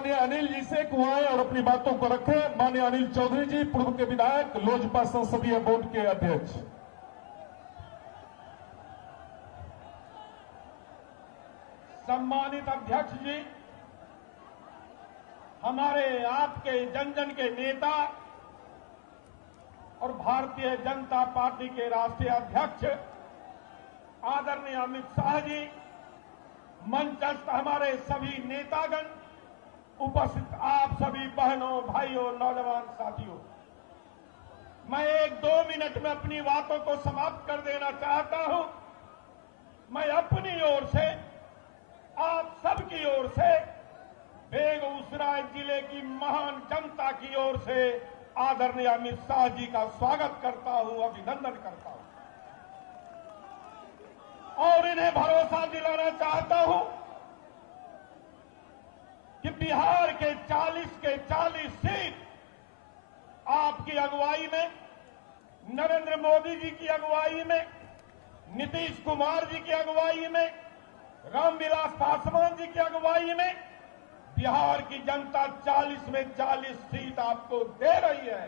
माननीय अनिल जी से कुआएं और अपनी बातों को रखें। माननीय अनिल चौधरी जी, पूर्व के विधायक, लोजपा संसदीय बोर्ड के अध्यक्ष। सम्मानित अध्यक्ष जी, हमारे आपके जन जन के नेता और भारतीय जनता पार्टी के राष्ट्रीय अध्यक्ष आदरणीय अमित शाह जी, मंचस्थ हमारे सभी नेतागण, उपस्थित आप सभी बहनों, भाइयों, नौजवान साथियों, मैं 1-2 मिनट में अपनी बातों को समाप्त कर देना चाहता हूं। मैं अपनी ओर से, आप सबकी ओर से, बेगूसराय जिले की महान जनता की ओर से आदरणीय अमित शाह जी का स्वागत करता हूं, अभिनंदन करता हूं और इन्हें भरोसा दिलाना चाहता हूं कि बिहार के 40 के 40 सीट आपकी अगुवाई में, नरेंद्र मोदी जी की अगुवाई में, नीतीश कुमार जी की अगुवाई में, रामविलास पासवान जी की अगुवाई में बिहार की जनता 40 में 40 सीट आपको दे रही है।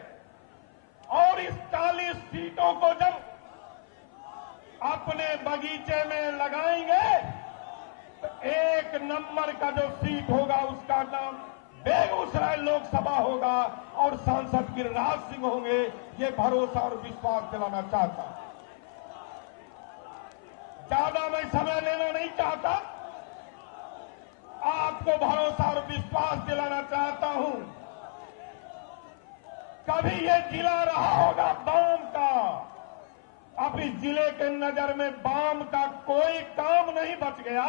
और इस 40 सीटों को जब अपने बगीचे में लगाएंगे तो 1 नंबर का जो सीट होगा उसका नाम बेगूसराय लोकसभा होगा और सांसद गिरिराज सिंह होंगे। ये भरोसा और विश्वास दिलाना चाहता हूं। ज्यादा मैं समय लेना नहीं चाहता, आपको भरोसा और विश्वास दिलाना चाहता हूं। कभी ये जिला रहा होगा वाम का, अब इस जिले के नजर में वाम का कोई काम नहीं बच गया।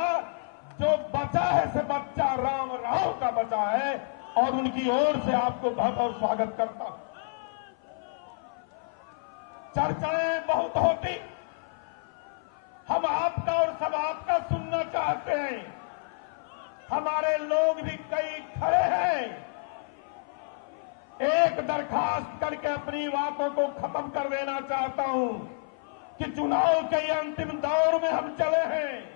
जो बचा है से बच्चा राम राव का बचा है और उनकी ओर से आपको बहुत बहुत स्वागत करता हूं। चर्चाएं बहुत होती, हम आपका और सब आपका सुनना चाहते हैं। हमारे लोग भी कई खड़े हैं। एक दरखास्त करके अपनी बातों को खत्म कर देना चाहता हूं कि चुनाव के अंतिम दौर में हम चले हैं।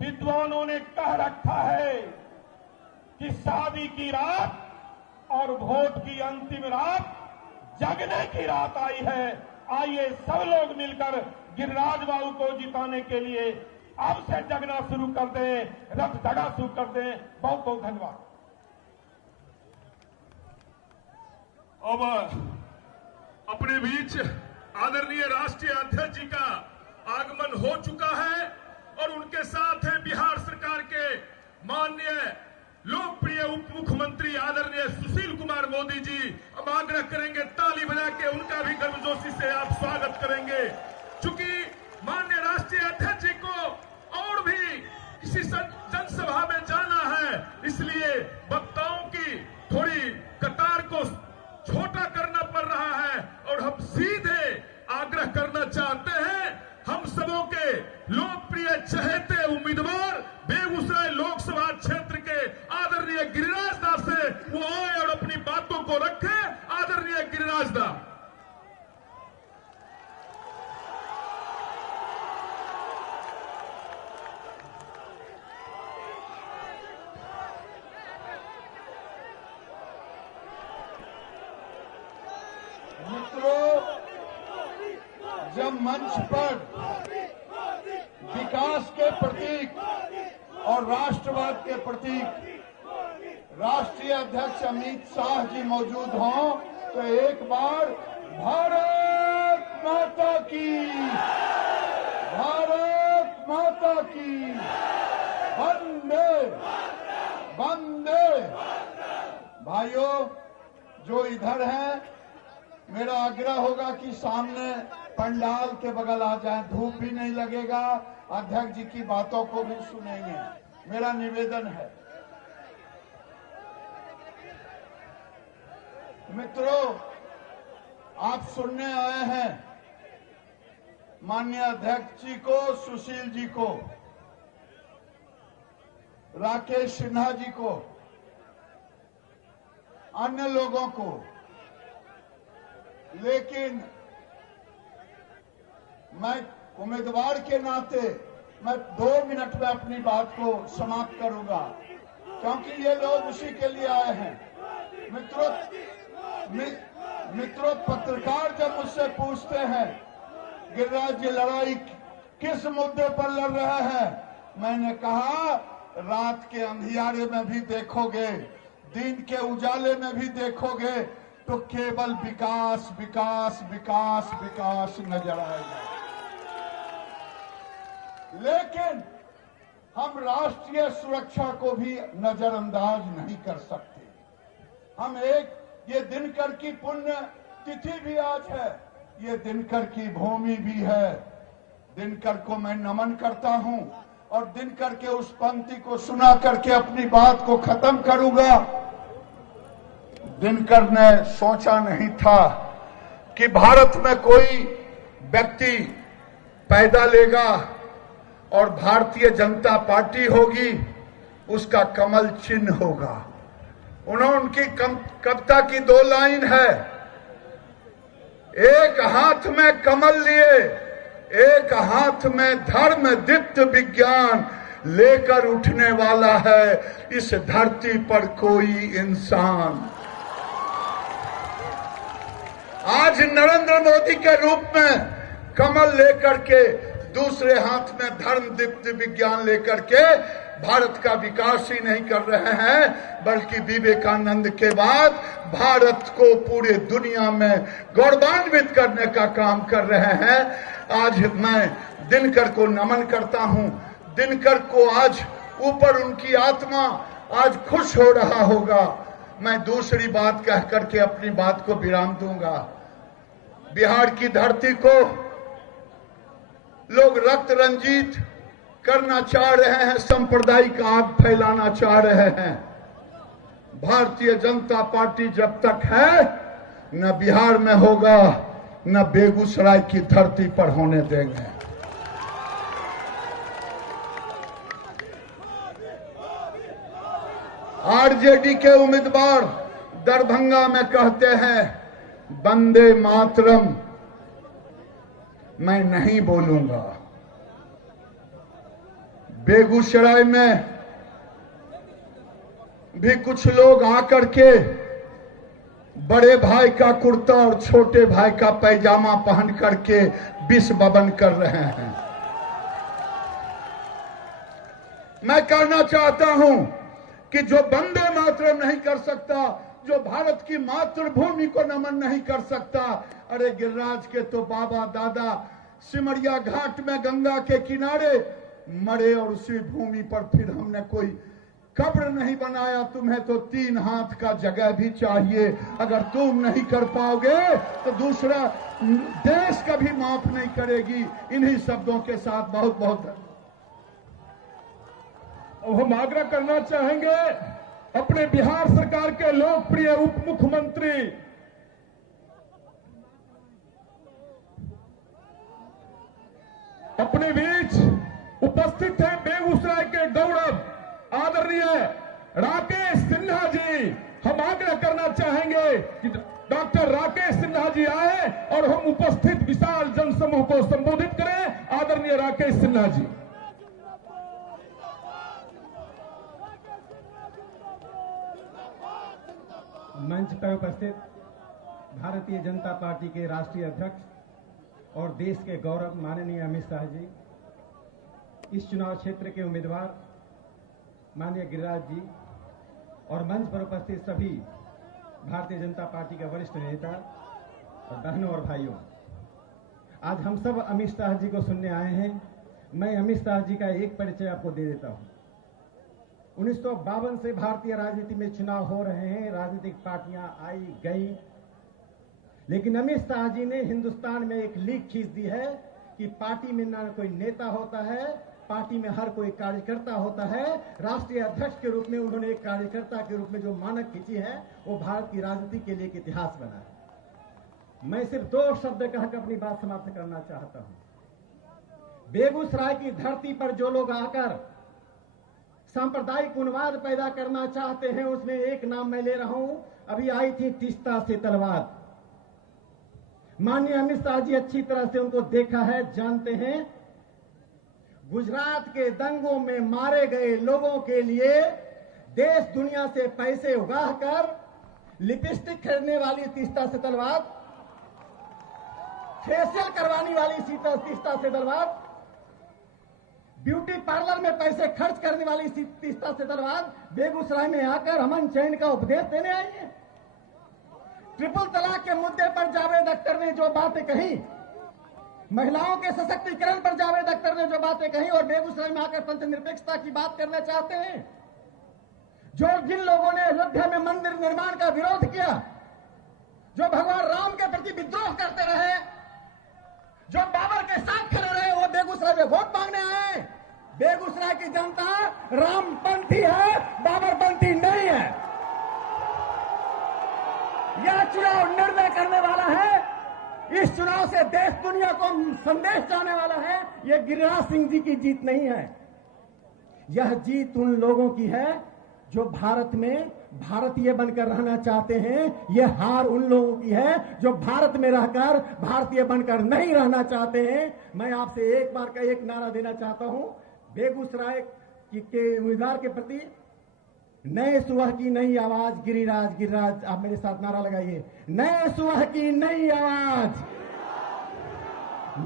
विद्वानों ने कह रखा है कि शादी की रात और वोट की अंतिम रात जगने की रात आई है। आइए सब लोग मिलकर गिरिराज बाबू को जिताने के लिए अब से जगना शुरू कर दें, रथ जगा शुरू कर दें। बहुत बहुत धन्यवाद। अब अपने बीच आदरणीय राष्ट्रीय अध्यक्ष जी का आगमन हो चुका है और उनके साथ हैं बिहार सरकार के माननीय लोकप्रिय उप मुख्यमंत्री आदरणीय सुशील कुमार मोदी जी। हम आग्रह करेंगे ताली बजा के उनका भी गर्मजोशी से आप स्वागत करेंगे। चूंकि माननीय राष्ट्रीय अध्यक्ष जी को और भी किसी जनसभा में जाना है, इसलिए वक्ताओं की थोड़ी कतार को छोटा करना पड़ रहा है और हम सीधे आग्रह करना चाहते हैं हम सबों के लोकप्रिय चहेते उम्मीदवार बेगूसराय लोकसभा क्षेत्र के आदरणीय गिरिराज दास से वो आए और अपनी बातों को रखें। आदरणीय गिरिराज दास। मित्रों, जब मंच पर विकास के प्रतीक और राष्ट्रवाद के प्रतीक राष्ट्रीय अध्यक्ष अमित शाह जी मौजूद हों तो एक बार भारत माता की, भारत माता की, वंदे वंदे। भाइयों जो इधर हैं, मेरा आग्रह होगा कि सामने पंडाल के बगल आ जाएं, धूप भी नहीं लगेगा, अध्यक्ष जी की बातों को भी सुनेंगे, मेरा निवेदन है। मित्रों, आप सुनने आए हैं माननीय अध्यक्ष जी को, सुशील जी को, राकेश सिन्हा जी को, अन्य लोगों को, लेकिन मैं उम्मीदवार के नाते मैं 2 मिनट में अपनी बात को समाप्त करूंगा। क्योंकि ये लोग उसी के लिए आए हैं। मित्रों, पत्रकार जब मुझसे पूछते हैं गिरिराज जी लड़ाई किस मुद्दे पर लड़ रहे हैं, मैंने कहा रात के अंधियारे में भी देखोगे, दिन के उजाले में भी देखोगे तो केवल विकास विकास विकास विकास नजर आएगा। लेकिन हम राष्ट्रीय सुरक्षा को भी नजरअंदाज नहीं कर सकते। हम ये दिनकर की पुण्य तिथि भी आज है, ये दिनकर की भूमि भी है। दिनकर को मैं नमन करता हूं और दिनकर के उस पंक्ति को सुना करके अपनी बात को खत्म करूंगा। दिनकर ने सोचा नहीं था कि भारत में कोई व्यक्ति पैदा लेगा और भारतीय जनता पार्टी होगी, उसका कमल चिन्ह होगा। उनकी कविता की 2 लाइन है, एक हाथ में कमल लिए, एक हाथ में धर्म दीप्त विज्ञान, लेकर उठने वाला है इस धरती पर कोई इंसान। आज नरेंद्र मोदी के रूप में कमल लेकर के, दूसरे हाथ में धर्म दीप्त विज्ञान लेकर के भारत का विकास ही नहीं कर रहे हैं, बल्कि विवेकानंद के बाद भारत को पूरे दुनिया में गौरवान्वित करने का काम कर रहे हैं। आज मैं दिनकर को नमन करता हूं। दिनकर को आज ऊपर उनकी आत्मा आज खुश हो रहा होगा। मैं दूसरी बात कह करके अपनी बात को विराम दूंगा। बिहार की धरती को लोग रक्त रंजित करना चाह रहे हैं, सांप्रदायिक आग फैलाना चाह रहे हैं। भारतीय जनता पार्टी जब तक है न बिहार में होगा, न बेगूसराय की धरती पर होने देंगे। आरजेडी के उम्मीदवार दरभंगा में कहते हैं वंदे मातरम, मैं नहीं बोलूंगा। बेगूसराय में भी कुछ लोग आकर के बड़े भाई का कुर्ता और छोटे भाई का पैजामा पहन करके विष बबन कर रहे हैं। मैं कहना चाहता हूं कि जो वंदे मातरम नहीं कर सकता, जो भारत की मातृभूमि को नमन नहीं कर सकता, अरे गिरिराज के तो बाबा दादा सिमरिया घाट में गंगा के किनारे मरे और उसी भूमि पर फिर हमने कोई कब्र नहीं बनाया। तुम्हें तो 3 हाथ का जगह भी चाहिए। अगर तुम नहीं कर पाओगे तो दूसरा देश कभी माफ नहीं करेगी। इन्हीं शब्दों के साथ बहुत बहुत हम आग्रह करना चाहेंगे अपने बिहार सरकार के लोकप्रिय उप मुख्यमंत्री अपने बीच उपस्थित हैं बेगूसराय के गौरव आदरणीय राकेश सिन्हा जी। हम आग्रह करना चाहेंगे कि डॉक्टर राकेश सिन्हा जी आए और हम उपस्थित विशाल जनसमूह को संबोधित करें। आदरणीय राकेश सिन्हा जी। मंच पर उपस्थित भारतीय जनता पार्टी के राष्ट्रीय अध्यक्ष और देश के गौरव माननीय अमित शाह जी, इस चुनाव क्षेत्र के उम्मीदवार माननीय गिरिराज जी और मंच पर उपस्थित सभी भारतीय जनता पार्टी के वरिष्ठ नेता और बहनों और भाइयों, आज हम सब अमित शाह जी को सुनने आए हैं। मैं अमित शाह जी का एक परिचय आपको दे देता हूं। 1952 से भारतीय राजनीति में चुनाव हो रहे हैं, राजनीतिक पार्टियां आई गई, लेकिन अमित शाह जी ने हिंदुस्तान में एक लीक खींच दी है कि पार्टी में ना कोई नेता होता है, पार्टी में हर कोई कार्यकर्ता होता है। राष्ट्रीय अध्यक्ष के रूप में उन्होंने एक कार्यकर्ता के रूप में जो मानक खींची है, वो भारत की राजनीति के लिए एक इतिहास बना है। मैं सिर्फ 2 शब्द कहकर अपनी बात समाप्त करना चाहता हूं। बेगूसराय की धरती पर जो लोग आकर सांप्रदायिक उन्माद पैदा करना चाहते हैं, उसमें एक नाम मैं ले रहा हूं। अभी आई थी तीस्ता से तलवार। माननीय अमित शाह जी अच्छी तरह से उनको देखा है, जानते हैं। गुजरात के दंगों में मारे गए लोगों के लिए देश दुनिया से पैसे उगाह कर लिपस्टिक खरीदने वाली तीस्ता सेतलवाद, फेशियल करवाने वाली तीस्ता सेतलवाद, ब्यूटी पार्लर में पैसे खर्च करने वाली तीस्ता सेतलवाद बेगूसराय में आकर अमन चैन का उपदेश देने आई है। ट्रिपल तलाक के मुद्दे पर जावेद अख्तर ने जो बातें कही, महिलाओं के सशक्तिकरण पर जावेद अख्तर ने जो बातें कही, और बेगूसराय में आकर पंथ निरपेक्षता की बात करना चाहते हैं। जो जिन लोगों ने अयोध्या में मंदिर निर्माण का विरोध किया, जो भगवान राम के प्रति विद्रोह करते रहे, जो बाबर के साथ खड़े रहे, वो बेगूसराय में वोट मांगने आए। बेगूसराय की जनता रामपंथी है, बाबरपंथी नहीं है। यह चुनाव निर्णय करने वाला है। इस चुनाव से देश दुनिया को संदेश जाने वाला है। यह गिरिराज सिंह जी की जीत नहीं है। यह जीत उन लोगों की है जो भारत में भारतीय बनकर रहना चाहते हैं। यह हार उन लोगों की है जो भारत में रहकर भारतीय बनकर नहीं रहना चाहते हैं। मैं आपसे एक बार का एक नारा देना चाहता हूं बेगूसराय के उम्मीदवार के प्रति। नए सुबह की नई आवाज गिरिराज, गिरिराज आप मेरे साथ नारा लगाइए। नए सुबह की नई आवाज,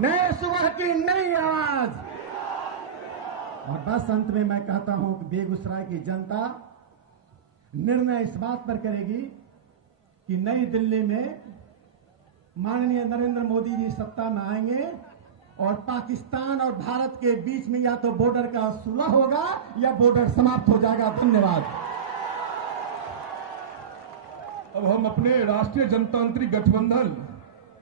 नए सुबह की नई आवाज। और बस अंत में मैं कहता हूं कि बेगूसराय की जनता निर्णय इस बात पर करेगी कि नई दिल्ली में माननीय नरेंद्र मोदी जी सत्ता में आएंगे और पाकिस्तान और भारत के बीच में या तो बॉर्डर का सुलह होगा या बॉर्डर समाप्त हो जाएगा। धन्यवाद। अब हम अपने राष्ट्रीय जनतांत्रिक गठबंधन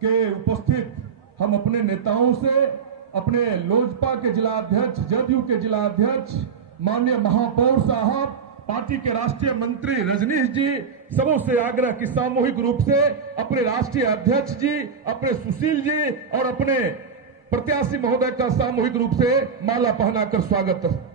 के उपस्थित हम अपने नेताओं से, अपने लोजपा के जिला अध्यक्ष, जदयू के जिला अध्यक्ष, माननीय महापौर साहब, पार्टी के राष्ट्रीय मंत्री रजनीश जी, सबों से आग्रह की सामूहिक रूप से अपने राष्ट्रीय अध्यक्ष जी, अपने सुशील जी और अपने प्रत्याशी महोदय का सामूहिक रूप से माला पहनाकर स्वागत।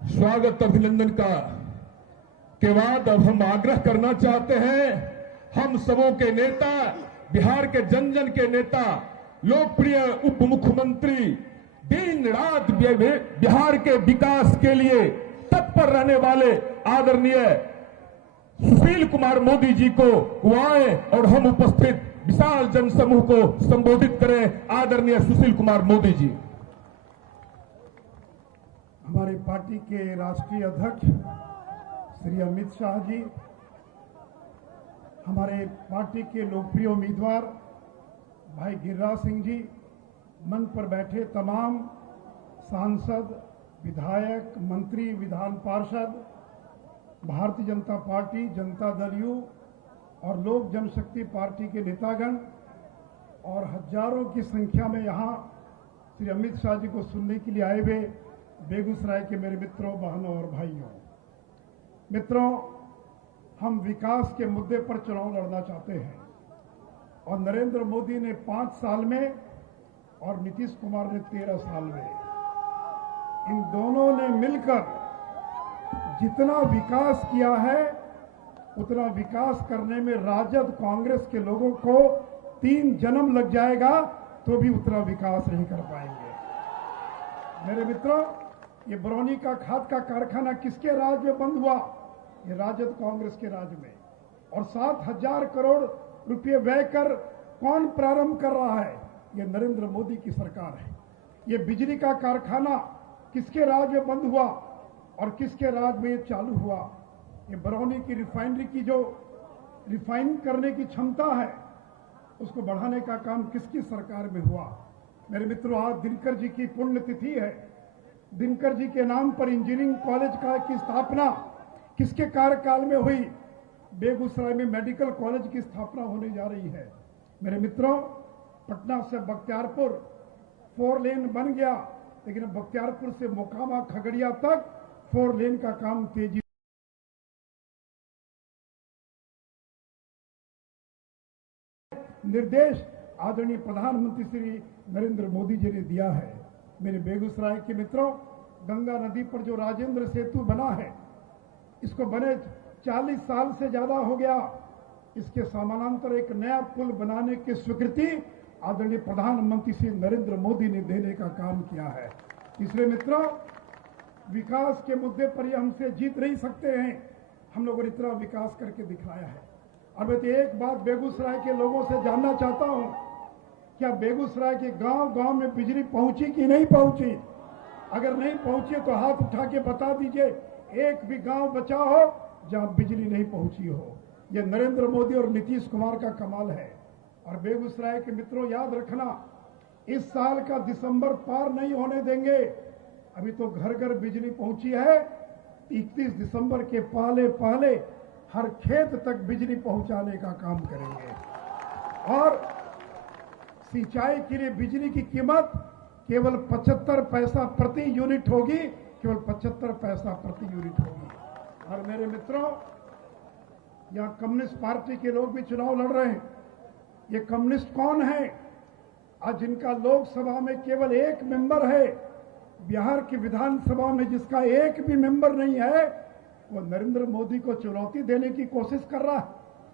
स्वागत अभिनंदन का के बाद अब हम आग्रह करना चाहते हैं, हम सबों के नेता, बिहार के जन जन के नेता, लोकप्रिय उप मुख्यमंत्री, दिन रात बिहार के विकास के लिए तत्पर रहने वाले आदरणीय सुशील कुमार मोदी जी को आए और हम उपस्थित विशाल जनसमूह को संबोधित करें। आदरणीय सुशील कुमार मोदी जी। हमारी पार्टी के राष्ट्रीय अध्यक्ष श्री अमित शाह जी, हमारे पार्टी के लोकप्रिय उम्मीदवार भाई गिरिराज सिंह जी, मंच पर बैठे तमाम सांसद, विधायक, मंत्री, विधान पार्षद, भारतीय जनता पार्टी, जनता दल यू और लोक जनशक्ति पार्टी के नेतागण और हजारों की संख्या में यहाँ श्री अमित शाह जी को सुनने के लिए आए हुए बेगूसराय के मेरे मित्रों, बहनों और भाइयों। मित्रों, हम विकास के मुद्दे पर चुनाव लड़ना चाहते हैं और नरेंद्र मोदी ने 5 साल में और नीतीश कुमार ने 13 साल में, इन दोनों ने मिलकर जितना विकास किया है उतना विकास करने में राजद कांग्रेस के लोगों को 3 जन्म लग जाएगा तो भी उतना विकास नहीं कर पाएंगे। मेरे मित्रों, ये बरौनी का खाद का कारखाना किसके राज में बंद हुआ? ये राजद कांग्रेस के राज में। और 7,000 करोड़ रुपए व्यय कर कौन प्रारंभ कर रहा है? ये नरेंद्र मोदी की सरकार है। ये बिजली का कारखाना किसके राज में बंद हुआ और किसके राज में ये चालू हुआ? ये बरौनी की रिफाइनरी की जो रिफाइन करने की क्षमता है उसको बढ़ाने का काम किसकी सरकार में हुआ? मेरे मित्रों, आज दिनकर जी की पुण्यतिथि है। दिनकर जी के नाम पर इंजीनियरिंग कॉलेज की स्थापना किसके कार्यकाल में हुई? बेगूसराय में मेडिकल कॉलेज की स्थापना होने जा रही है। मेरे मित्रों, पटना से बख्तियारपुर 4 लेन बन गया, लेकिन बख्तियारपुर से मोकामा खगड़िया तक 4 लेन का काम तेजी निर्देश आदरणीय प्रधानमंत्री श्री नरेंद्र मोदी जी ने दिया है। मेरे बेगूसराय के मित्रों, गंगा नदी पर जो राजेंद्र सेतु बना है, इसको बने 40 साल से ज्यादा हो गया। इसके समानांतर एक नया पुल बनाने की स्वीकृति आदरणीय प्रधानमंत्री श्री नरेंद्र मोदी ने देने का काम किया है। तीसरे मित्रों, विकास के मुद्दे पर ये हमसे जीत नहीं सकते हैं। हम लोगों ने इतना विकास करके दिखाया है। और मैं तो एक बात बेगूसराय के लोगों से जानना चाहता हूं, क्या बेगूसराय के गांव-गांव में बिजली पहुंची कि नहीं पहुंची? अगर नहीं पहुंची तो हाथ उठा के बता दीजिए, एक भी गांव बचा हो जहां बिजली नहीं पहुंची हो। यह नरेंद्र मोदी और नीतीश कुमार का कमाल है। और बेगूसराय के मित्रों, याद रखना, इस साल का दिसंबर पार नहीं होने देंगे। अभी तो घर घर बिजली पहुंची है। 31 दिसंबर के पहले हर खेत तक बिजली पहुंचाने का काम करेंगे। और सिंचाई के लिए बिजली की कीमत केवल 75 पैसा प्रति यूनिट होगी, केवल 75 पैसा प्रति यूनिट होगी। और मेरे मित्रों, यहां कम्युनिस्ट पार्टी के लोग भी चुनाव लड़ रहे हैं। ये कम्युनिस्ट कौन है? आज जिनका लोकसभा में केवल एक मेंबर है, बिहार की विधानसभा में जिसका एक भी मेंबर नहीं है, वो नरेंद्र मोदी को चुनौती देने की कोशिश कर रहा है।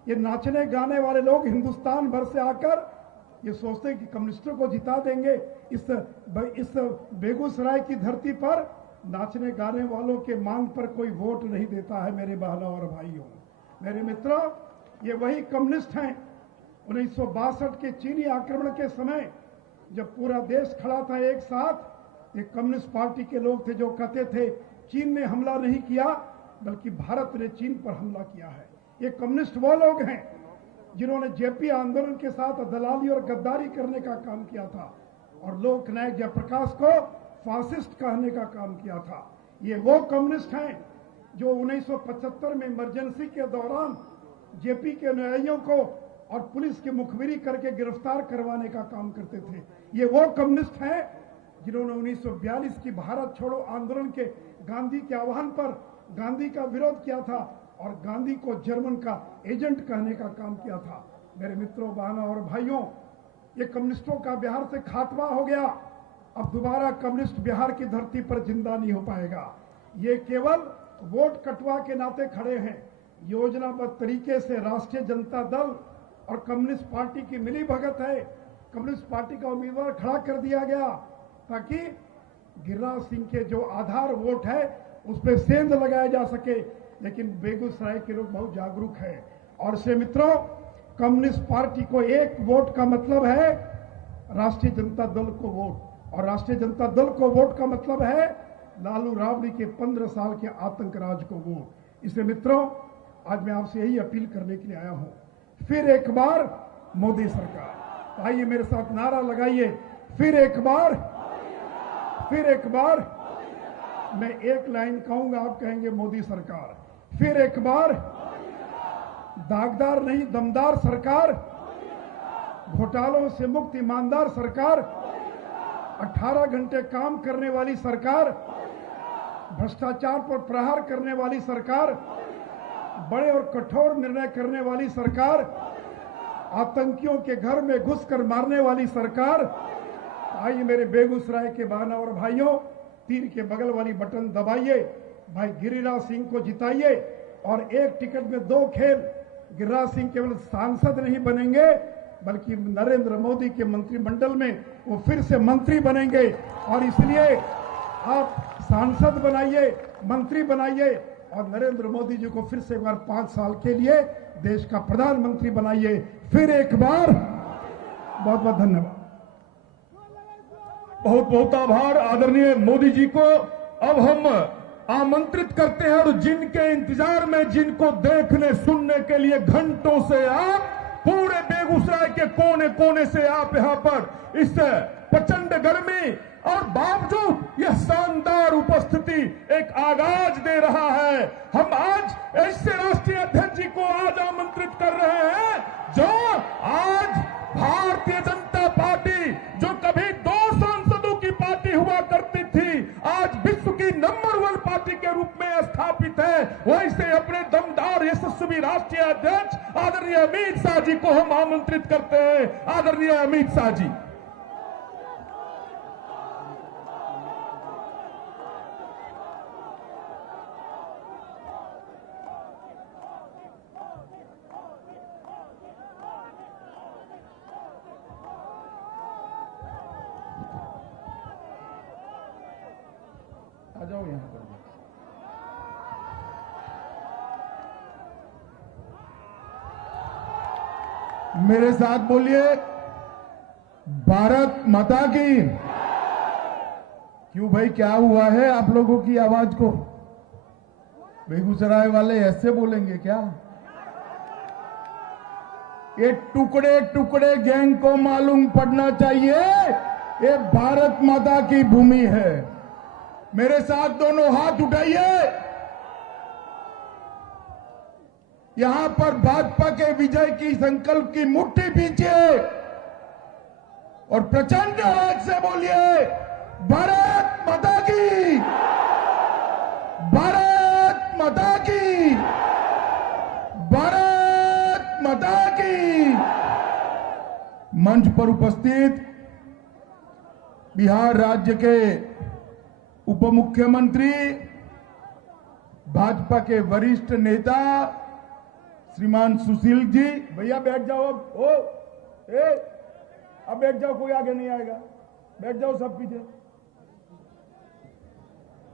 ये नाचने गाने वाले लोग हिंदुस्तान भर से आकर ये सोचते हैं कि कम्युनिस्टों को जिता देंगे। इस बेगूसराय की धरती पर नाचने गाने वालों के मांग पर कोई वोट नहीं देता है। मेरे बहनों और भाइयों, मेरे मित्रों, ये वही कम्युनिस्ट हैं 1962 के चीनी आक्रमण के समय जब पूरा देश खड़ा था एक साथ, ये कम्युनिस्ट पार्टी के लोग थे जो कहते थे चीन ने हमला नहीं किया बल्कि भारत ने चीन पर हमला किया है। ये कम्युनिस्ट वो लोग हैं जिन्होंने जेपी आंदोलन के साथ दलाली और गद्दारी करने का काम किया था और लोकनायक जयप्रकाश को फासिस्ट कहने का काम किया था। ये वो कम्युनिस्ट हैं जो 1975 में इमरजेंसी के दौरान जेपी के अनुयायियों को और पुलिस की मुखबिरी करके गिरफ्तार करवाने का काम करते थे। ये वो कम्युनिस्ट हैं जिन्होंने 1942 की भारत छोड़ो आंदोलन के गांधी के आह्वान पर गांधी का विरोध किया था और गांधी को जर्मन का एजेंट कहने का काम किया था। मेरे मित्रों, बहनों और भाइयों, ये कम्युनिस्टों का बिहार से खात्मा हो गया। अब दोबारा कम्युनिस्ट बिहार की धरती पर जिंदा नहीं हो पाएगा। ये केवल वोट कटवा के नाते खड़े हैं। योजनाबद्ध तरीके से राष्ट्रीय जनता दल और कम्युनिस्ट पार्टी की मिली भगत है। कम्युनिस्ट पार्टी का उम्मीदवार खड़ा कर दिया गया ताकि गिरिराज सिंह के जो आधार वोट है उस पर सेंध लगाया जा सके। लेकिन बेगूसराय के लोग बहुत जागरूक हैं और से मित्रों, कम्युनिस्ट पार्टी को एक वोट का मतलब है राष्ट्रीय जनता दल को वोट, और राष्ट्रीय जनता दल को वोट का मतलब है लालू राबड़ी के 15 साल के आतंक राज को वोट। इसलिए मित्रों, आज मैं आपसे यही अपील करने के लिए आया हूं, फिर एक बार मोदी सरकार। आइए मेरे साथ नारा लगाइए, फिर एक बार, फिर एक बार। मैं एक लाइन कहूंगा, आप कहेंगे मोदी सरकार। फिर एक बार, दागदार नहीं दमदार सरकार, घोटालों से मुक्त ईमानदार सरकार, 18 घंटे काम करने वाली सरकार, भ्रष्टाचार पर प्रहार करने वाली सरकार, बड़े और कठोर निर्णय करने वाली सरकार, आतंकियों के घर में घुसकर मारने वाली सरकार। आइए मेरे बेगूसराय के बहनों और भाइयों, तीर के बगल वाली बटन दबाइए, भाई गिरिराज सिंह को जिताइए। और एक टिकट में 2 खेल, गिरिराज सिंह केवल सांसद नहीं बनेंगे बल्कि नरेंद्र मोदी के मंत्रिमंडल में वो फिर से मंत्री बनेंगे। और इसलिए आप सांसद बनाइए, मंत्री बनाइए और नरेंद्र मोदी जी को फिर से एक बार 5 साल के लिए देश का प्रधानमंत्री बनाइए। फिर एक बार बहुत बहुत धन्यवाद। बहुत बहुत आभार आदरणीय मोदी जी को। अब हम आमंत्रित करते हैं और जिनके इंतजार में, जिनको देखने सुनने के लिए घंटों से आप पूरे बेगूसराय के कोने कोने से आप यहां पर इस प्रचंड गर्मी और बावजूद यह शानदार उपस्थिति एक आगाज दे रहा है। हम आज ऐसे राष्ट्रीय अध्यक्ष जी को आज आमंत्रित कर रहे हैं जो आज भारतीय जनता पार्टी, जो कभी 2 सांसदों की पार्टी हुआ करती थी, आज विश्व की नंबर 1 पार्टी के रूप बीजेपी राष्ट्रीय अध्यक्ष आदरणीय अमित शाह जी को हम आमंत्रित करते हैं। आदरणीय अमित शाह जी। आ जाओ यहां पर। मेरे साथ बोलिए, भारत माता की। क्यों भाई, क्या हुआ है आप लोगों की आवाज को? बेगूसराय वाले ऐसे बोलेंगे क्या? ये टुकड़े टुकड़े गैंग को मालूम पड़ना चाहिए, ये भारत माता की भूमि है। मेरे साथ दोनों हाथ उठाइए। यहां पर भाजपा के विजय की संकल्प की मुट्ठी पीछे और प्रचंड आवाज से बोलिए, भारत माता की, भारत माता की, भारत माता की। मंच पर उपस्थित बिहार राज्य के उप मुख्यमंत्री, भाजपा के वरिष्ठ नेता श्रीमान सुशील जी, भैया बैठ जाओ। अब बैठ जाओ, कोई आगे नहीं आएगा, बैठ जाओ सब पीछे।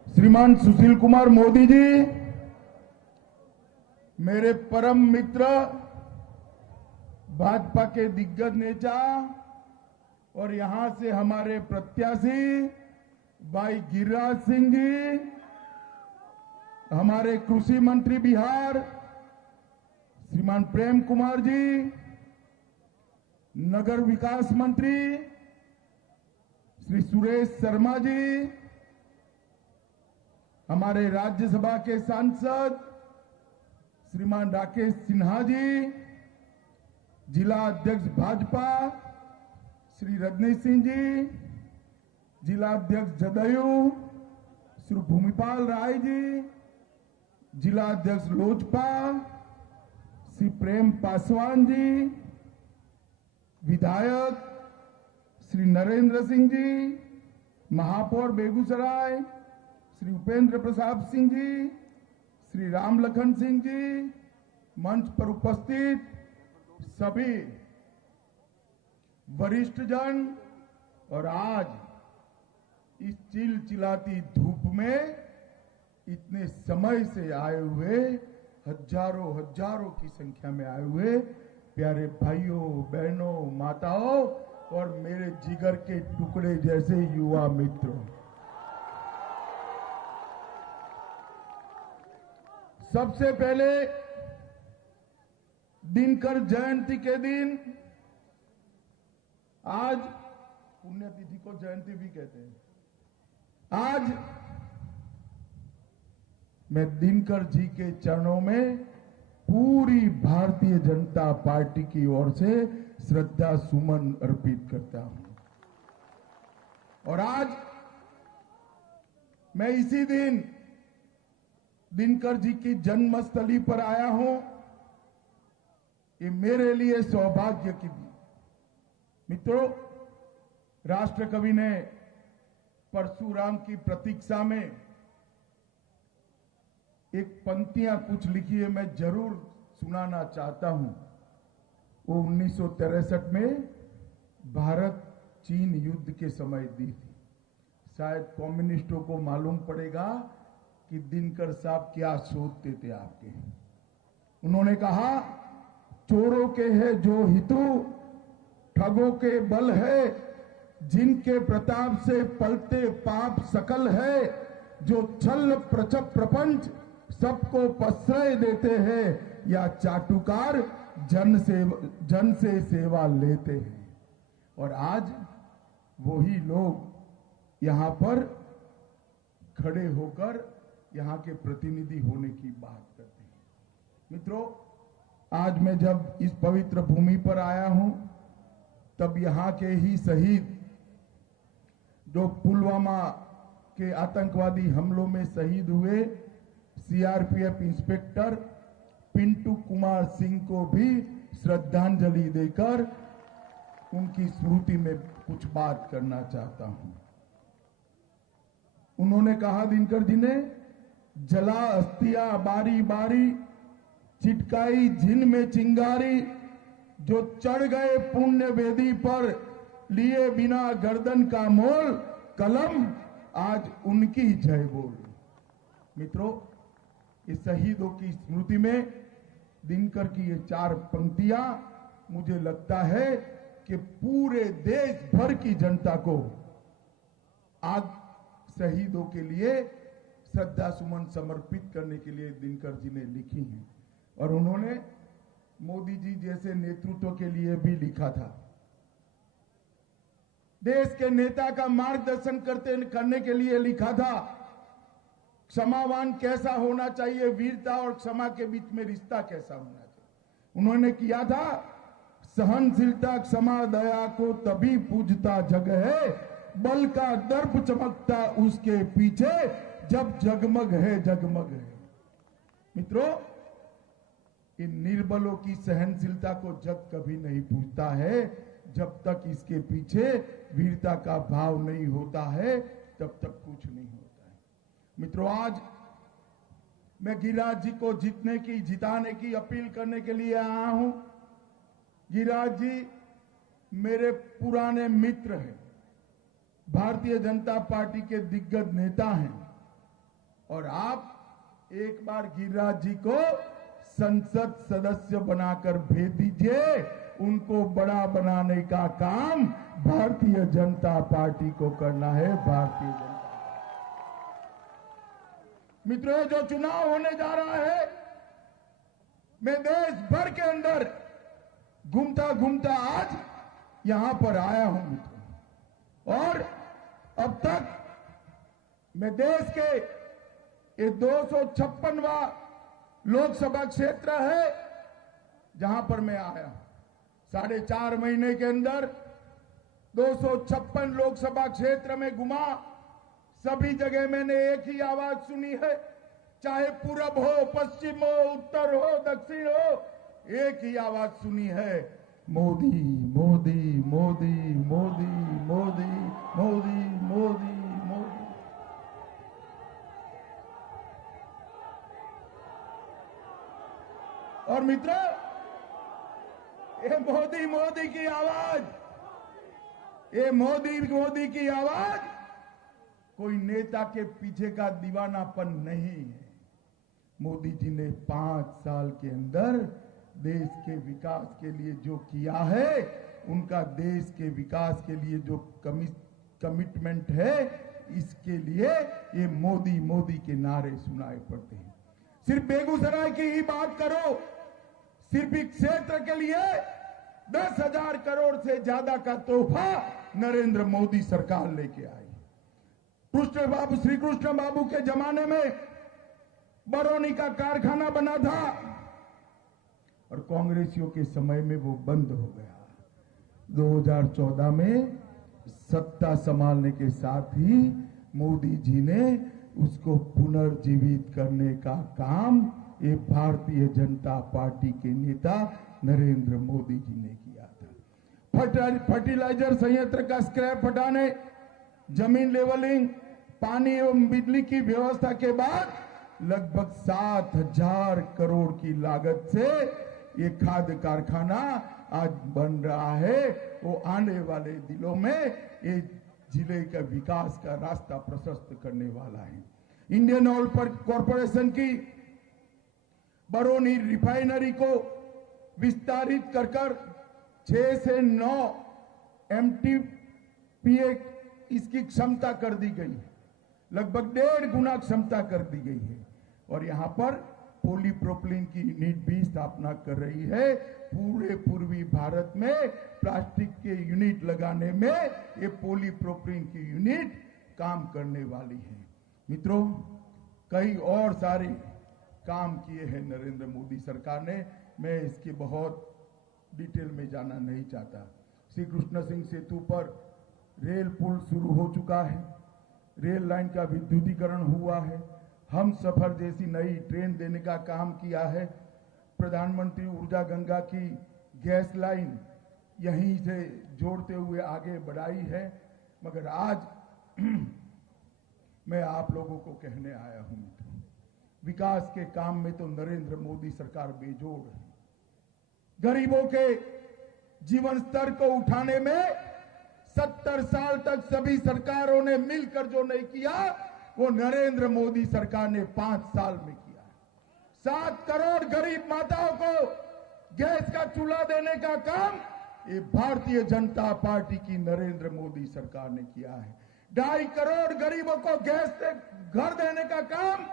श्रीमान सुशील कुमार मोदी जी, मेरे परम मित्र, भाजपा के दिग्गज नेता और यहां से हमारे प्रत्याशी भाई गिरिराज सिंह जी, हमारे कृषि मंत्री बिहार श्रीमान प्रेम कुमार जी, नगर विकास मंत्री श्री सुरेश शर्मा जी, हमारे राज्यसभा के सांसद श्रीमान राकेश सिन्हा जी, जिला अध्यक्ष भाजपा श्री रजनीश सिंह जी, जिला अध्यक्ष जदयू श्री भूमिपाल राय जी, जिला अध्यक्ष लोजपा श्री प्रेम पासवान जी, विधायक श्री नरेंद्र सिंह जी, महापौर बेगूसराय श्री उपेंद्र प्रसाद सिंह जी, श्री राम लखन सिंह जी, मंच पर उपस्थित सभी वरिष्ठ जन और आज इस चिलचिलाती धूप में इतने समय से आए हुए हजारों की संख्या में आए हुए प्यारे भाइयों, बहनों, माताओं और मेरे जिगर के टुकड़े जैसे युवा मित्रों, सबसे पहले दिनकर जयंती के दिन, आज पुण्यतिथि को जयंती भी कहते हैं, आज मैं दिनकर जी के चरणों में पूरी भारतीय जनता पार्टी की ओर से श्रद्धा सुमन अर्पित करता हूं। और आज मैं इसी दिन दिनकर जी की जन्मस्थली पर आया हूं। ये मेरे लिए सौभाग्य की मित्रों, राष्ट्र कवि ने परशुराम की प्रतीक्षा में एक पंक्तियां कुछ लिखी है, मैं जरूर सुनाना चाहता हूं। वो 1963 में भारत चीन युद्ध के समय दी थी। शायद कम्युनिस्टों को मालूम पड़ेगा कि दिनकर साहब क्या सोचते थे आपके। उन्होंने कहा, चोरों के है जो हितु, ठगों के बल है, जिनके प्रताप से पलते पाप सकल है, जो छल प्रपंच सबको प्रश्रय देते हैं, या चाटुकार जन से सेवा लेते हैं। और आज वही लोग यहां पर खड़े होकर यहां के प्रतिनिधि होने की बात करते हैं। मित्रों, आज मैं जब इस पवित्र भूमि पर आया हूं, तब यहां के ही शहीद, जो पुलवामा के आतंकवादी हमलों में शहीद हुए सीआरपीएफ इंस्पेक्टर पिंटू कुमार सिंह को भी श्रद्धांजलि देकर उनकी स्मृति में कुछ बात करना चाहता हूं। उन्होंने कहा, दिनकर जी ने, जला अस्थिया बारी बारी, चिटकाई जिन में चिंगारी, जो चढ़ गए पुण्य वेदी पर, लिए बिना गर्दन का मोल, कलम आज उनकी जय बोल। मित्रों, इस शहीदों की स्मृति में दिनकर की ये 4 पंक्तियां मुझे लगता है कि पूरे देश भर की जनता को आज शहीदों के लिए श्रद्धा सुमन समर्पित करने के लिए दिनकर जी ने लिखी हैं। और उन्होंने मोदी जी जैसे नेतृत्व के लिए भी लिखा था। देश के नेता का मार्गदर्शन करने के लिए लिखा था। क्षमावान कैसा होना चाहिए, वीरता और क्षमा के बीच में रिश्ता कैसा होना चाहिए, उन्होंने किया था। सहनशीलता क्षमा दया को तभी पूजता जग है, बल का दर्प चमकता उसके पीछे, जब जगमग है जगमग है। मित्रों, इन निर्बलों की सहनशीलता को जग कभी नहीं पूछता है। जब तक इसके पीछे वीरता का भाव नहीं होता है, तब तक कुछ नहीं होता है। मित्रों, आज मैं गिरिराज जी को जिताने की अपील करने के लिए आया हूं। गिरिराज जी मेरे पुराने मित्र हैं, भारतीय जनता पार्टी के दिग्गज नेता हैं, और आप एक बार गिरिराज जी को संसद सदस्य बनाकर भेज दीजिए। उनको बड़ा बनाने का काम भारतीय जनता पार्टी को करना है। भारतीय जनता मित्रों, जो चुनाव होने जा रहा है, मैं देश भर के अंदर घूमता घूमता आज यहां पर आया हूं मित्रों, और अब तक मैं देश के ये 256वां लोकसभा क्षेत्र है जहां पर मैं आया हूं। 4.5 महीने के अंदर 256 लोकसभा क्षेत्र में घुमा। सभी जगह मैंने एक ही आवाज सुनी है, चाहे पूरब हो, पश्चिम हो, उत्तर हो, दक्षिण हो, एक ही आवाज सुनी है, मोदी मोदी मोदी मोदी मोदी मोदी मोदी मोदी। और मित्रों, ये मोदी मोदी की आवाज, ये मोदी मोदी की आवाज कोई नेता के पीछे का दीवानापन नहीं है। मोदी जी ने 5 साल के अंदर देश के विकास के लिए जो किया है, उनका देश के विकास के लिए जो कमिटमेंट है, इसके लिए ये मोदी मोदी के नारे सुनाए पड़ते हैं। सिर्फ बेगूसराय की ही बात करो, सिर्फ इस क्षेत्र के लिए 10,000 करोड़ से ज्यादा का तोहफा नरेंद्र मोदी सरकार लेके आई। श्री कृष्ण बाबू के जमाने में बरौनी का कारखाना बना था और कांग्रेसियों के समय में वो बंद हो गया। 2014 में सत्ता संभालने के साथ ही मोदी जी ने उसको पुनर्जीवित करने का काम ये भारतीय जनता पार्टी के नेता नरेंद्र मोदी जी ने किया था। फर्टिलाइजर संयंत्र का स्क्रैप हटाने, जमीन लेवलिंग, पानी एवं बिजली की व्यवस्था के बाद लगभग 7,000 करोड़ की लागत से ये खाद्य कारखाना आज बन रहा है। वो आने वाले दिनों में ये जिले का विकास का रास्ता प्रशस्त करने वाला है। इंडियन ऑयल कॉरपोरेशन की बरौनी रिफाइनरी को विस्तारित कर 6 से 9 MTPA इसकी क्षमता कर दी गई है, लगभग 1.5 गुना क्षमता कर दी गई है। और यहां पर पॉलीप्रोपिलीन की यूनिट भी स्थापना कर रही है। पूरे पूर्वी भारत में प्लास्टिक के यूनिट लगाने में ये पॉलीप्रोपिलीन की यूनिट काम करने वाली है। मित्रों, कई और सारे काम किए हैं नरेंद्र मोदी सरकार ने, मैं इसके बहुत डिटेल में जाना नहीं चाहता। श्री कृष्ण सिंह सेतु पर रेल पुल शुरू हो चुका है, रेल लाइन का विद्युतीकरण हुआ है, हम सफर जैसी नई ट्रेन देने का काम किया है। प्रधानमंत्री ऊर्जा गंगा की गैस लाइन यहीं से जोड़ते हुए आगे बढ़ाई है, मगर आज मैं आप लोगों को कहने आया हूं, विकास के काम में तो नरेंद्र मोदी सरकार बेजोड़ है। गरीबों के जीवन स्तर को उठाने में 70 साल तक सभी सरकारों ने मिलकर जो नहीं किया, वो नरेंद्र मोदी सरकार ने 5 साल में किया। 7 करोड़ गरीब माताओं को गैस का चूल्हा देने का काम ये भारतीय जनता पार्टी की नरेंद्र मोदी सरकार ने किया है। 2.5 करोड़ गरीबों को गैस से घर देने का काम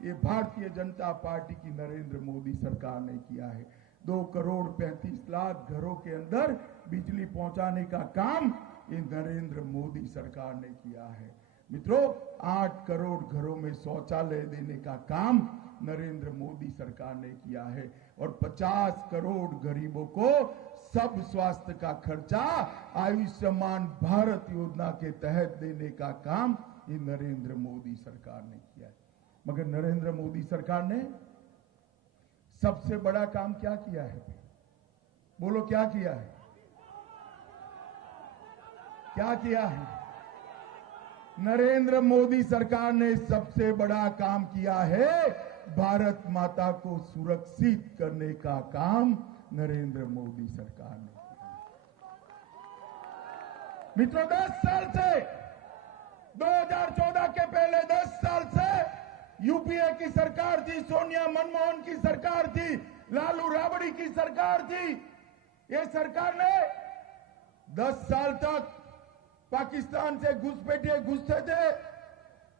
ये भारतीय जनता पार्टी की नरेंद्र मोदी सरकार ने किया है। 2 करोड़ 35 लाख घरों के अंदर बिजली पहुंचाने का काम ये नरेंद्र मोदी सरकार ने किया है। मित्रों, 8 करोड़ घरों में शौचालय देने का काम नरेंद्र मोदी सरकार ने किया है और 50 करोड़ गरीबों को सब स्वास्थ्य का खर्चा आयुष्मान भारत योजना के तहत देने का काम ये नरेंद्र मोदी सरकार ने किया है। मगर नरेंद्र मोदी सरकार ने सबसे बड़ा काम क्या किया है? बोलो, क्या किया है? क्या किया है? नरेंद्र मोदी सरकार ने सबसे बड़ा काम किया है, भारत माता को सुरक्षित करने का काम नरेंद्र मोदी सरकार ने किया। मित्रों, 10 साल से 2014 के पहले 10 साल से यूपीए की सरकार थी, सोनिया मनमोहन की सरकार थी, लालू राबड़ी की सरकार थी। ये सरकार ने 10 साल तक पाकिस्तान से घुसपैठिए घुसते थे,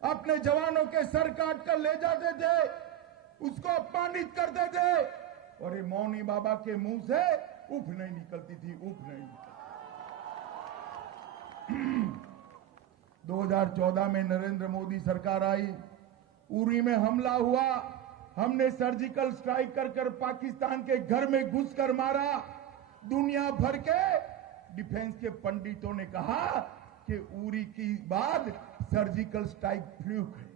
अपने जवानों के सर काट कर ले जाते थे, उसको अपमानित करते थे और ये मौनी बाबा के मुंह से उफ नहीं निकलती थी, उफ नहीं निकलती। 2014 में नरेंद्र मोदी सरकार आई, उरी में हमला हुआ, हमने सर्जिकल स्ट्राइक कर पाकिस्तान के घर में घुसकर मारा। दुनिया भर के डिफेंस के पंडितों ने कहा कि उरी की बाद सर्जिकल स्ट्राइक फ्लूक है,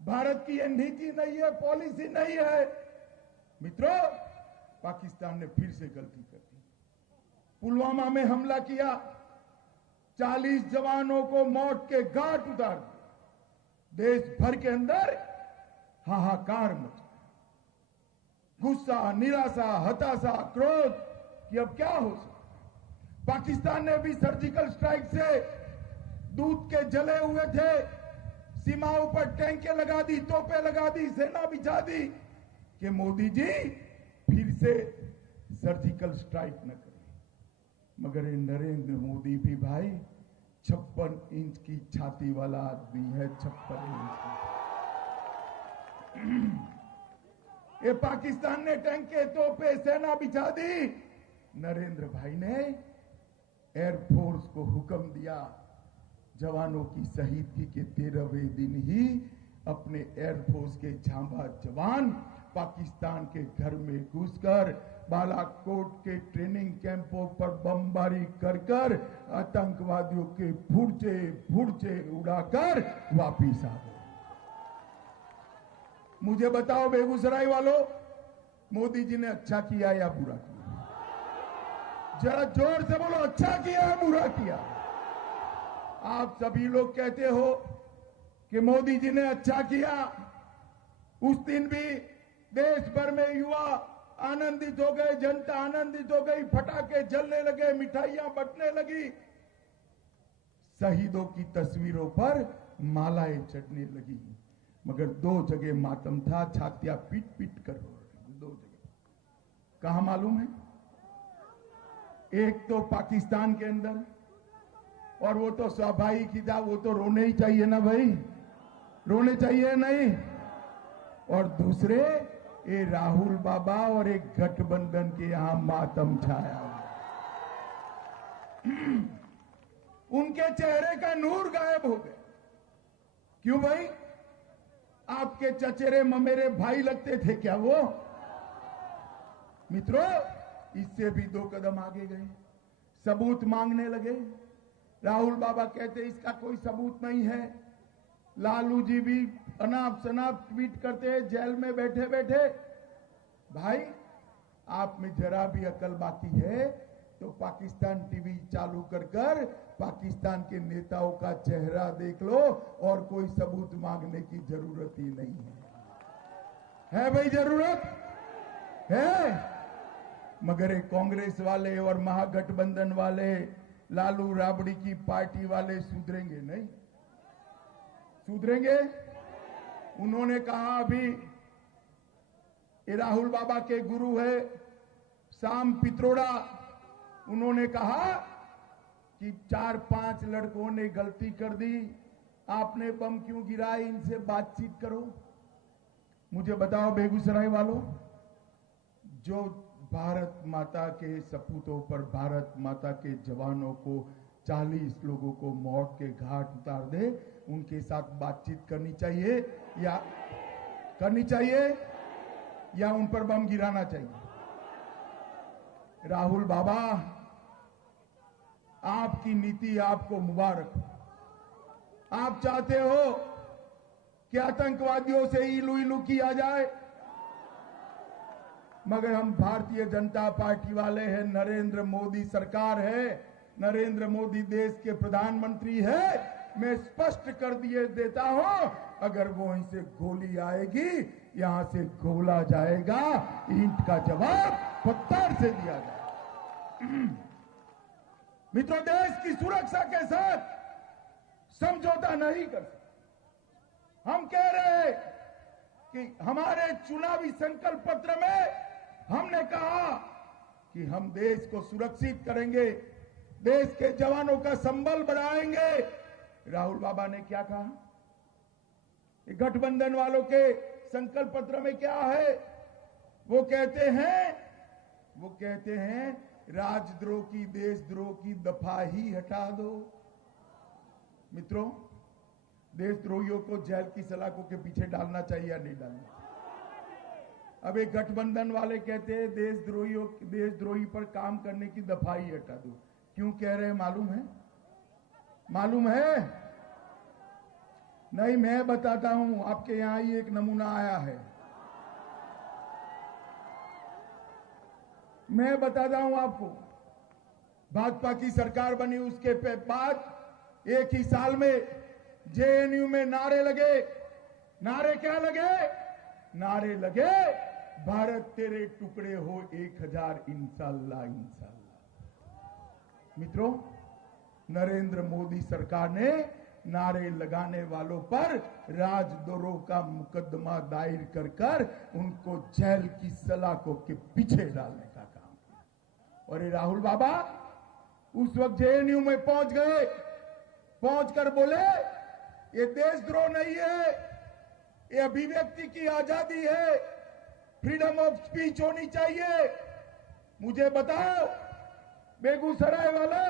भारत की यह नीति नहीं है, पॉलिसी नहीं है। मित्रों, पाकिस्तान ने फिर से गलती कर दी। पुलवामा में हमला किया, 40 जवानों को मौत के घाट उतार दिया। देश भर के अंदर हाहाकार मचा, गुस्सा, निराशा, हताशा, क्रोध कि अब क्या हो सकता। पाकिस्तान ने भी सर्जिकल स्ट्राइक से दूध के जले हुए थे, सीमाओं पर टैंकें लगा दी, तोपें लगा दी, सेना बिछा दी कि मोदी जी फिर से सर्जिकल स्ट्राइक न करें। मगर ये नरेंद्र मोदी भी भाई 56 इंच की छाती वाला आदमी है, 56 इंच की। ये पाकिस्तान ने टैंके, तोपे, सेना बिछा दी, नरेंद्र भाई ने एयरफोर्स को हुक्म दिया, जवानों की शहीदगी के 13वें दिन ही अपने एयरफोर्स के जांबाज जवान पाकिस्तान के घर में घुसकर बालाकोट के ट्रेनिंग कैंपों पर बमबारी कर आतंकवादियों के फुर्चे उड़ाकर वापिस आ गए। मुझे बताओ बेगूसराय वालों, मोदी जी ने अच्छा किया या बुरा किया? जरा जोर से बोलो, अच्छा किया या बुरा किया? आप सभी लोग कहते हो कि मोदी जी ने अच्छा किया। उस दिन भी देश भर में युवा आनंदित हो गए, जनता आनंदित हो गई, पटाखे जलने लगे, मिठाइयां बंटने लगी, शहीदों की तस्वीरों पर मालाएं चढ़ने लगी। मगर 2 जगह मातम था, छातियां पीट पीट कर रो रही। 2 जगह कहां मालूम है? एक तो पाकिस्तान के अंदर, और वो तो स्वाभाविक ही था, वो तो रोने ही चाहिए ना भाई, रोने चाहिए नहीं। और दूसरे ये राहुल बाबा और एक गठबंधन के यहां मातम छाया। उनके चेहरे का नूर गायब हो गया। क्यों भाई? आपके चचेरे ममेरे भाई लगते थे क्या वो? मित्रों, इससे भी 2 कदम आगे गए, सबूत मांगने लगे। राहुल बाबा कहते इसका कोई सबूत नहीं है। लालू जी भी अनाप शनाप ट्वीट करते हैं जेल में बैठे बैठे। भाई आप में जरा भी अकल बाकी है तो पाकिस्तान टीवी चालू कर पाकिस्तान के नेताओं का चेहरा देख लो और कोई सबूत मांगने की जरूरत ही नहीं है भाई? जरूरत है? मगर ये कांग्रेस वाले और महागठबंधन वाले, लालू राबड़ी की पार्टी वाले सुधरेंगे नहीं? सुधरेंगे? उन्होंने कहा अभी ये राहुल बाबा के गुरु है शाम पित्रोड़ा, उन्होंने कहा कि 4-5 लड़कों ने गलती कर दी, आपने बम क्यों गिराए, इनसे बातचीत करो। मुझे बताओ बेगूसराय वालों, जो भारत माता के सपूतों पर, भारत माता के जवानों को, 40 लोगों को मौत के घाट उतार दे, उनके साथ बातचीत करनी चाहिए या उन पर बम गिराना चाहिए? राहुल बाबा, आपकी नीति आपको मुबारक। आप चाहते हो कि आतंकवादियों से इलू किया जाए, मगर हम भारतीय जनता पार्टी वाले हैं, नरेंद्र मोदी सरकार है, नरेंद्र मोदी देश के प्रधानमंत्री है। मैं स्पष्ट कर देता हूं, अगर वो वहीं से गोली आएगी, यहां से गोला जाएगा, ईंट का जवाब पत्थर से दिया जाएगा। मित्रों, देश की सुरक्षा के साथ समझौता नहीं कर सकते। हम कह रहे हैं कि हमारे चुनावी संकल्प पत्र में हमने कहा कि हम देश को सुरक्षित करेंगे, देश के जवानों का संबल बढ़ाएंगे। राहुल बाबा ने क्या कहा? गठबंधन वालों के संकल्प पत्र में क्या है? वो कहते हैं राजद्रोह की, देशद्रोह की दफा ही हटा दो। मित्रों, देशद्रोहियों को जेल की सलाखों के पीछे डालना चाहिए या नहीं डालना? अब एक गठबंधन वाले कहते हैं देशद्रोही पर काम करने की दफा ही हटा दो। क्यों कह रहे हैं मालूम है? नहीं, मैं बताता हूं। आपके यहां ही एक नमूना आया है, मैं बताता हूं आपको। भाजपा की सरकार बनी, उसके बाद एक ही साल में जेएनयू में नारे लगे। नारे क्या लगे? नारे लगे, भारत तेरे टुकड़े हो 1000 इंशाल्लाह इंशाल्लाह। मित्रों, नरेंद्र मोदी सरकार ने नारे लगाने वालों पर राजद्रोह का मुकदमा दायर कर उनको जेल की सलाखों के पीछे डालने का काम किया। और ये राहुल बाबा उस वक्त जेएनयू में पहुंच गए, पहुंचकर बोले ये देशद्रोह नहीं है, ये अभिव्यक्ति की आजादी है, फ्रीडम ऑफ स्पीच होनी चाहिए। मुझे बताओ बेगूसराय वाला,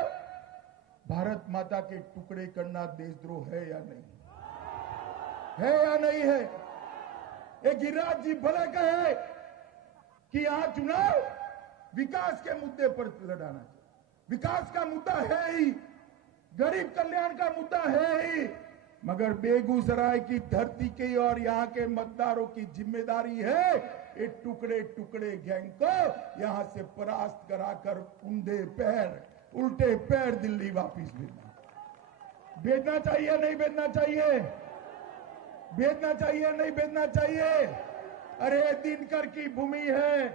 भारत माता के टुकड़े करना देशद्रोह है या नहीं? है या नहीं है? एक गिरिराज जी भले कहे कि यहां चुनाव विकास के मुद्दे पर लड़ाना चाहिए। विकास का मुद्दा है ही, गरीब कल्याण का मुद्दा है ही, मगर बेगूसराय की धरती की और यहां के मतदारों की जिम्मेदारी है ये टुकड़े टुकड़े गैंग को यहां से परास्त कराकर उल्टे पैर दिल्ली वापिस भेजना चाहिए नहीं भेजना चाहिए? भेजना चाहिए नहीं भेजना चाहिए? अरे दिनकर की भूमि है,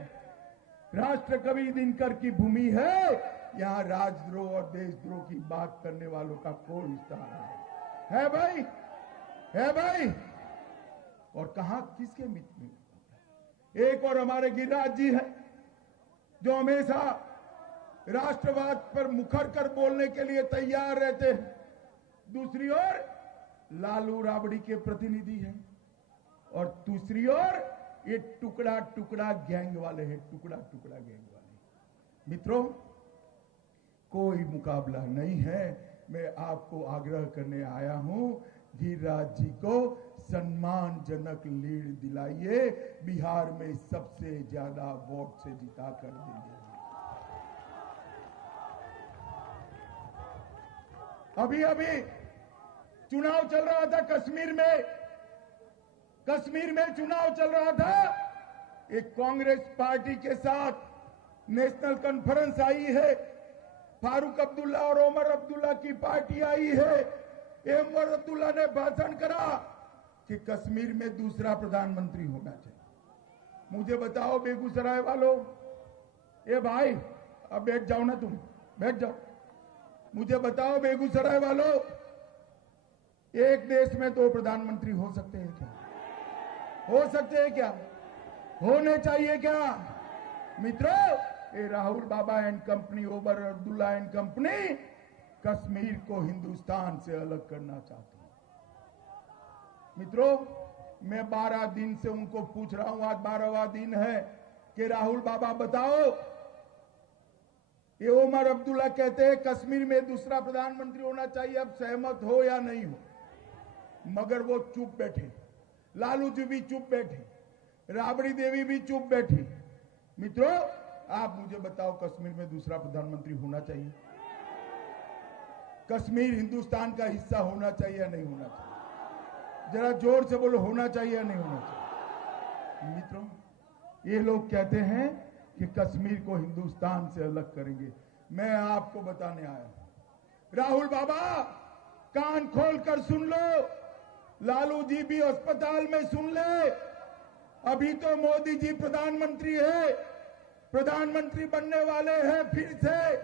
राष्ट्र कवि दिनकर की भूमि है, यहां राजद्रोह और देशद्रोह की बात करने वालों का कोई स्थान नहीं है भाई, है भाई। और कहा किसके मित्र में? एक और हमारे गिरिराज जी हैं जो हमेशा राष्ट्रवाद पर मुखर कर बोलने के लिए तैयार रहते हैं, दूसरी ओर लालू राबड़ी के प्रतिनिधि हैं, और दूसरी ओर ये टुकड़ा टुकड़ा गैंग वाले हैं, टुकड़ा टुकड़ा गैंग वाले। मित्रों, कोई मुकाबला नहीं है। मैं आपको आग्रह करने आया हूं, गिरिराज जी को सम्मानजनक लीड दिलाइए, बिहार में सबसे ज्यादा वोट से जिता कर दीजिए। अभी चुनाव चल रहा था कश्मीर में चुनाव चल रहा था। एक कांग्रेस पार्टी के साथ नेशनल कॉन्फ्रेंस आई है, फारूक अब्दुल्ला और उमर अब्दुल्ला की पार्टी आई है। उमर अब्दुल्ला ने भाषण करा कि कश्मीर में दूसरा प्रधानमंत्री होना चाहिए। मुझे बताओ बेगूसराय वालों, ए भाई अब बैठ जाओ ना, तुम बैठ जाओ। मुझे बताओ बेगूसराय वालों, एक देश में 2 प्रधानमंत्री हो सकते हैं क्या? हो सकते हैं क्या? होने चाहिए क्या? मित्रों, ये राहुल बाबा and company, Omar Abdullah and company Kashmir को हिंदुस्तान से अलग करना चाहते हैं। मित्रों, मैं 12 दिन से उनको पूछ रहा हूं, आज 12वां दिन है कि राहुल बाबा बताओ, ये उमर अब्दुल्ला कहते हैं कश्मीर में दूसरा प्रधानमंत्री होना चाहिए, अब सहमत हो या नहीं हो? मगर वो चुप बैठे, लालू जी भी चुप बैठे, राबड़ी देवी भी चुप बैठी। मित्रों, आप मुझे बताओ कश्मीर में दूसरा प्रधानमंत्री होना चाहिए? कश्मीर हिंदुस्तान का हिस्सा होना चाहिए या नहीं होना चाहिए? जरा जोर से बोलो, होना चाहिए या नहीं होना चाहिए? मित्रों, ये लोग कहते हैं कि कश्मीर को हिंदुस्तान से अलग करेंगे। मैं आपको बताने आया हूं, राहुल बाबा कान खोल कर सुन लो, लालू जी भी अस्पताल में सुन ले। अभी तो मोदी जी प्रधानमंत्री है, प्रधानमंत्री बनने वाले हैं फिर से।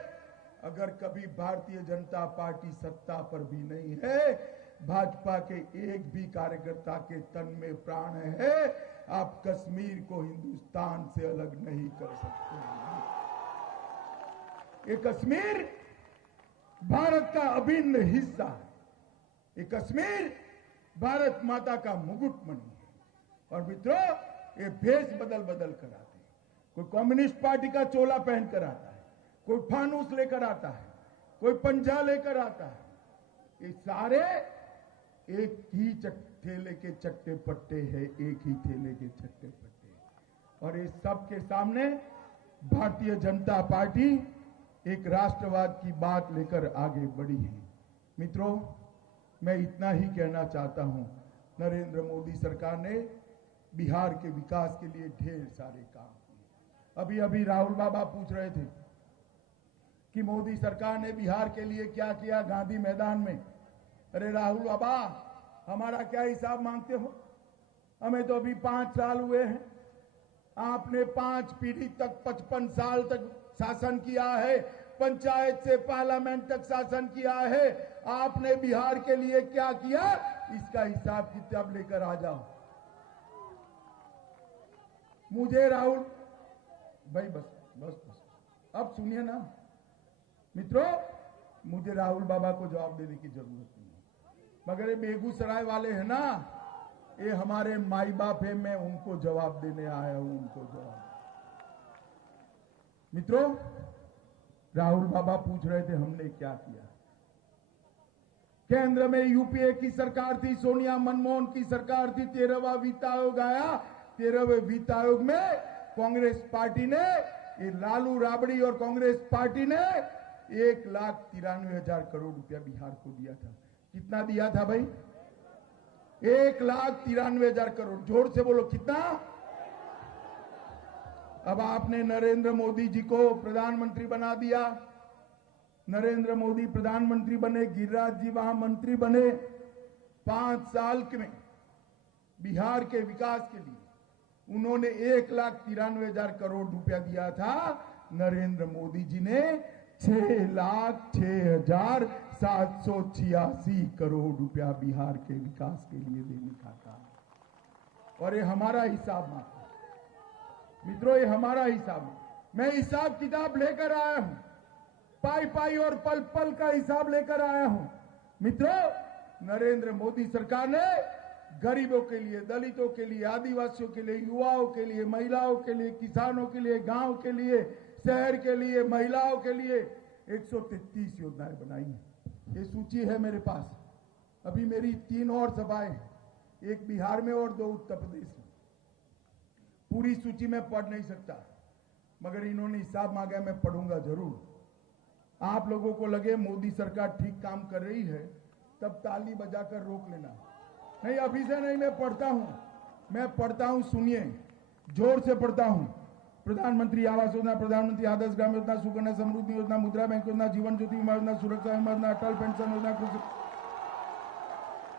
अगर कभी भारतीय जनता पार्टी सत्ता पर भी नहीं है, भाजपा के एक भी कार्यकर्ता के तन में प्राण है, आप कश्मीर को हिंदुस्तान से अलग नहीं कर सकते। ये कश्मीर भारत का अभिन्न हिस्सा है। ये कश्मीर भारत माता का मुकुटमणि है। और मित्रों, ये भेष बदल बदल कर आते हैं। कोई कम्युनिस्ट पार्टी का चोला पहन कर आता है, कोई फानूस लेकर आता है, कोई पंजा लेकर आता है। ये सारे एक ही ठेले के चट्टे पट्टे हैं, एक ही ठेले के चट्टे पट्टे। और इस सब के सामने भारतीय जनता पार्टी एक राष्ट्रवाद की बात लेकर आगे बढ़ी है। मित्रों, मैं इतना ही कहना चाहता हूं, नरेंद्र मोदी सरकार ने बिहार के विकास के लिए ढेर सारे काम किए। अभी अभी राहुल बाबा पूछ रहे थे कि मोदी सरकार ने बिहार के लिए क्या किया गांधी मैदान में। अरे राहुल बाबा, हमारा क्या हिसाब मांगते हो? हमें तो अभी 5 साल हुए हैं, आपने 5 पीढ़ी तक 55 साल तक शासन किया है, पंचायत से पार्लियामेंट तक शासन किया है। आपने बिहार के लिए क्या किया, इसका हिसाब किताब लेकर आ जाओ। मुझे राहुल भाई, बस बस बस अब सुनिए ना मित्रों, मुझे राहुल बाबा को जवाब देने की जरूरत नहीं है, मगर ये बेगूसराय वाले हैं ना, ये हमारे माई बाप है, मैं उनको जवाब देने आया हूं, उनको जवाब। मित्रों, राहुल बाबा पूछ रहे थे हमने क्या किया। केंद्र में यूपीए की सरकार थी, सोनिया मनमोहन की सरकार थी, 13वां वित्त आयोग आया। 13वें वित्त आयोग में कांग्रेस पार्टी ने, ये लालू राबड़ी और कांग्रेस पार्टी ने 1,93,000 करोड़ रुपया बिहार को दिया था। कितना दिया था भाई? 1,93,000 करोड़। जोर से बोलो, कितना? अब आपने नरेंद्र मोदी जी को प्रधानमंत्री बना दिया। नरेंद्र मोदी प्रधानमंत्री बने, गिरिराज जी वहां मंत्री बने। 5 साल में बिहार के विकास के लिए उन्होंने 1,93,000 करोड़ रुपया दिया था। नरेंद्र मोदी जी ने 6,06,786 करोड़ रुपया बिहार के विकास के लिए देने का था। और ये हमारा हिसाब मात्र मित्रों, ये हमारा हिसाब है। मैं हिसाब किताब लेकर आया हूं, पाई पाई और पल पल का हिसाब लेकर आया हूं। मित्रों, नरेंद्र मोदी सरकार ने गरीबों के लिए, दलितों के लिए, आदिवासियों के लिए, युवाओं के लिए, महिलाओं के लिए, किसानों के लिए, गांव के लिए, शहर के लिए, महिलाओं के लिए 133 योजनाएं बनाई हैं। ये सूची है मेरे पास। अभी मेरी 3 और सभाएं, एक बिहार में और 2 उत्तर प्रदेश में। पूरी सूची में पढ़ नहीं सकता, मगर इन्होंने हिसाब मांगा, मैं पढ़ूंगा जरूर। आप लोगों को लगे मोदी सरकार ठीक काम कर रही है, तब ताली बजाकर रोक लेना। नहीं, अभी से नहीं, मैं पढ़ता हूं, सुनिए। जोर से पढ़ता हूं। प्रधानमंत्री आवास योजना, प्रधानमंत्री आदर्श ग्राम योजना, सुकन्या समृद्धि योजना, मुद्रा बैंक योजना, जीवन ज्योति बीमा योजना, सुरक्षा बीमा योजना, अटल पेंशन योजना, कृषि।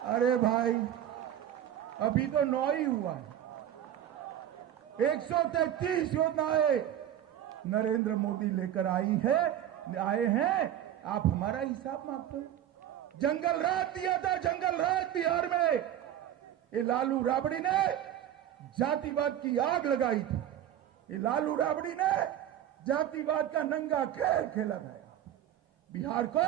अरे भाई, अभी तो 9 ही हुआ है। 133 योजनाएं नरेंद्र मोदी लेकर आए हैं। आप हमारा हिसाब मांगते हो। जंगल राज दिया था, जंगल राज बिहार में। ये लालू राबड़ी ने जातिवाद की आग लगाई थी। ये लालू राबड़ी ने जातिवाद का नंगा खेल खेला था। बिहार को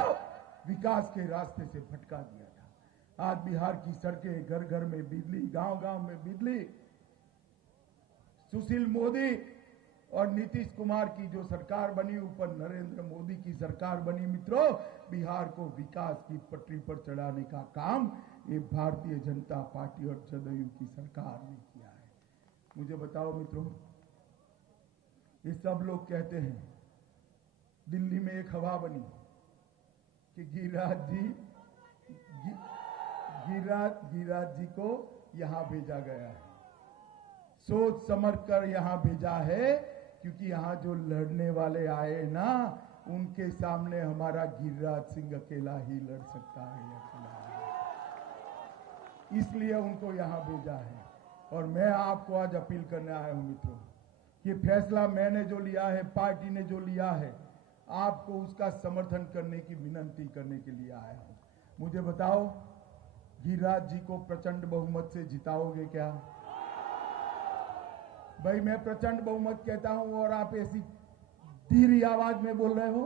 विकास के रास्ते से भटका दिया था। आज बिहार की सड़कें, घर घर में बिजली, गांव गांव में बिजली। सुशील मोदी और नीतीश कुमार की जो सरकार बनी, ऊपर नरेंद्र मोदी की सरकार बनी, मित्रों, बिहार को विकास की पटरी पर चढ़ाने का काम ये भारतीय जनता पार्टी और जदयू की सरकार ने किया है। मुझे बताओ मित्रों, ये सब लोग कहते हैं दिल्ली में एक हवा बनी कि गिरिराज जी को यहां भेजा गया है। सोच समझ कर यहां भेजा है, क्योंकि यहां जो लड़ने वाले आए ना, उनके सामने हमारा गिरिराज सिंह अकेला ही लड़ सकता है, इसलिए उनको यहां भेजा है। और मैं आपको आज अपील करने आया हूं मित्रों, ये फैसला मैंने जो लिया है, पार्टी ने जो लिया है, आपको उसका समर्थन करने की विनती करने के लिए आया हूं। मुझे बताओ, गिरिराज जी को प्रचंड बहुमत से जिताओगे क्या? भाई, मैं प्रचंड बहुमत कहता हूं और आप ऐसी धीरी आवाज में बोल रहे हो।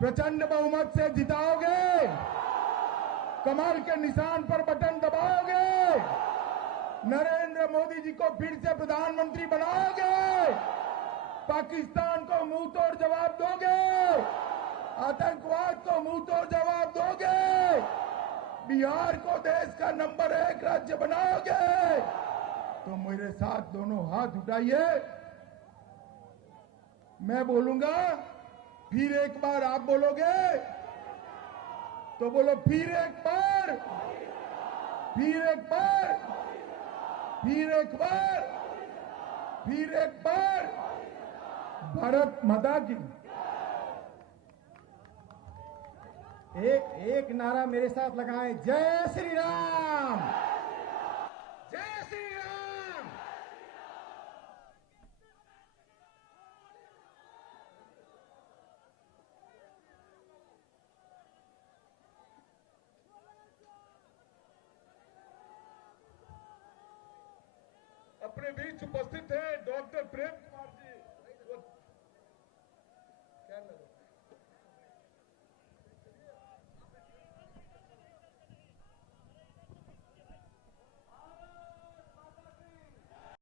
प्रचंड बहुमत से जिताओगे? कमल के निशान पर बटन दबाओगे? नरेंद्र मोदी जी को फिर से प्रधानमंत्री बनाओगे? पाकिस्तान को मुंह तोड़ जवाब दोगे? आतंकवाद को मुंह तोड़ जवाब दोगे? बिहार को देश का नंबर 1 राज्य बनाओगे? तो मेरे साथ दोनों हाथ उठाइए। मैं बोलूंगा, फिर एक बार आप बोलोगे तो बोलो, फिर एक बार, फिर एक बार, फिर एक बार, फिर एक बार। भारत माता की। एक नारा मेरे साथ लगाएं, जय श्री राम, जय श्री राम। अपने बीच